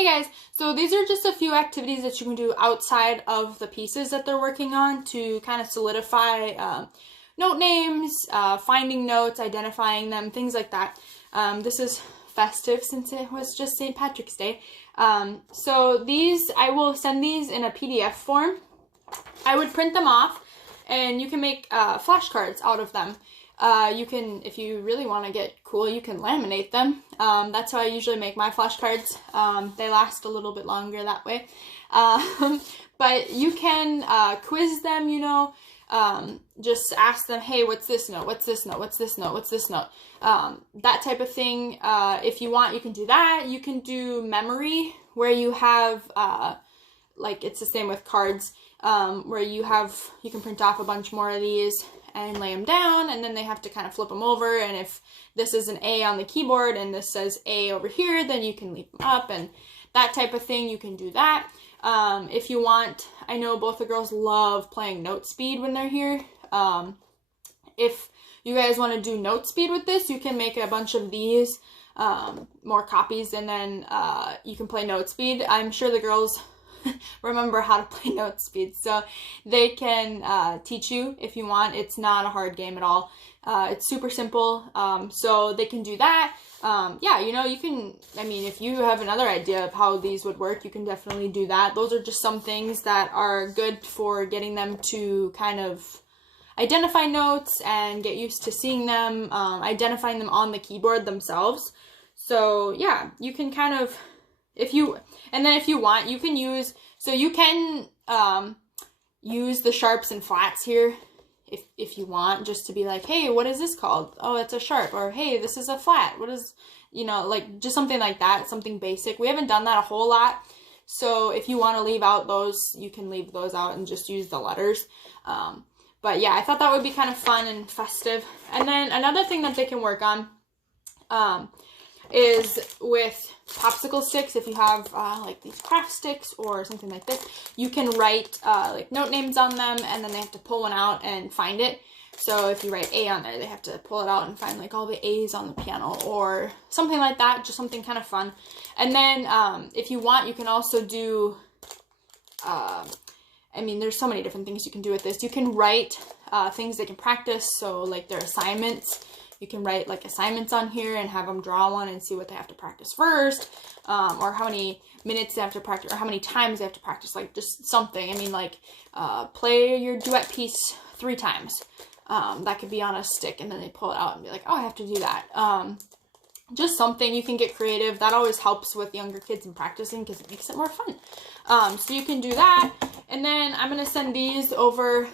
Hey guys, so these are just a few activities that you can do outside of the pieces that they're working on to kind of solidify note names, finding notes, identifying them, things like that. This is festive since it was just St. Patrick's Day. So these, I will send these in a PDF form. I would print them off and you can make flashcards out of them. You can, if you really want to get cool, you can laminate them. That's how I usually make my flashcards. They last a little bit longer that way. But you can quiz them, you know, just ask them, hey, what's this note? What's this note? What's this note? What's this note? That type of thing. If you want, you can do that. You can do memory where you have, like it's the same with cards, where you can print off a bunch more of these and lay them down, and then they have to kind of flip them over, and if this is an A on the keyboard and this says A over here, then you can leave them up, and that type of thing. You can do that. If you want, I know both the girls love playing note speed when they're here. If you guys want to do note speed with this, you can make a bunch of these, more copies, and then you can play note speed. I'm sure the girls remember how to play note speed, so they can teach you if you want. It's not a hard game at all. It's super simple, so they can do that. Yeah, you know, you can, I mean, if you have another idea of how these would work, you can definitely do that. Those are just some things that are good for getting them to kind of identify notes and get used to seeing them, identifying them on the keyboard themselves. So yeah, you can kind of, if you want, you can use, so you can use the sharps and flats here if you want, just to be like, hey, what is this called? Oh, it's a sharp. Or hey, this is a flat. What is, you know, like just something like that, something basic. We haven't done that a whole lot, so if you want to leave out those, you can leave those out and just use the letters. But yeah, I thought that would be kind of fun and festive. And then another thing that they can work on is with popsicle sticks. If you have like these craft sticks or something like this, you can write like note names on them, and then they have to pull one out and find it. So if you write A on there, they have to pull it out and find like all the A's on the piano or something like that, just something kind of fun. And then if you want, you can also do, I mean, there's so many different things you can do with this. You can write things they can practice, so like their assignments. You can write like assignments on here and have them draw one and see what they have to practice first, or how many minutes they have to practice, or how many times they have to practice, like just something. I mean, like play your duet piece 3 times. That could be on a stick, and then they pull it out and be like, oh, I have to do that. Just something. You can get creative. That always helps with younger kids in practicing because it makes it more fun. So you can do that. And then I'm going to send these over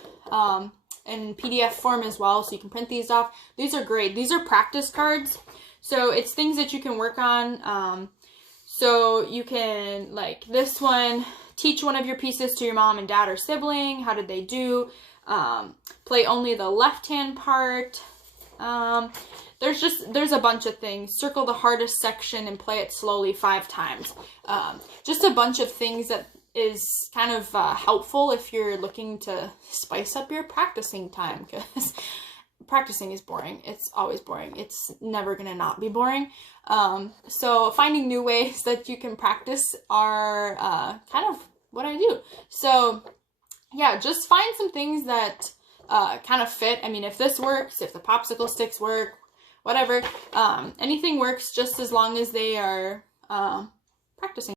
in PDF form as well, so you can print these off. These are great. These are practice cards, so it's things that you can work on. So you can, like this one, teach one of your pieces to your mom and dad or sibling. How did they do? Play only the left hand part. There's a bunch of things. Circle the hardest section and play it slowly 5 times. Just a bunch of things that is kind of helpful if you're looking to spice up your practicing time, because practicing is boring. It's always boring. It's never gonna not be boring. So finding new ways that you can practice are kind of what I do. So yeah, just find some things that kind of fit. I mean, if this works, if the popsicle sticks work, whatever, anything works, just as long as they are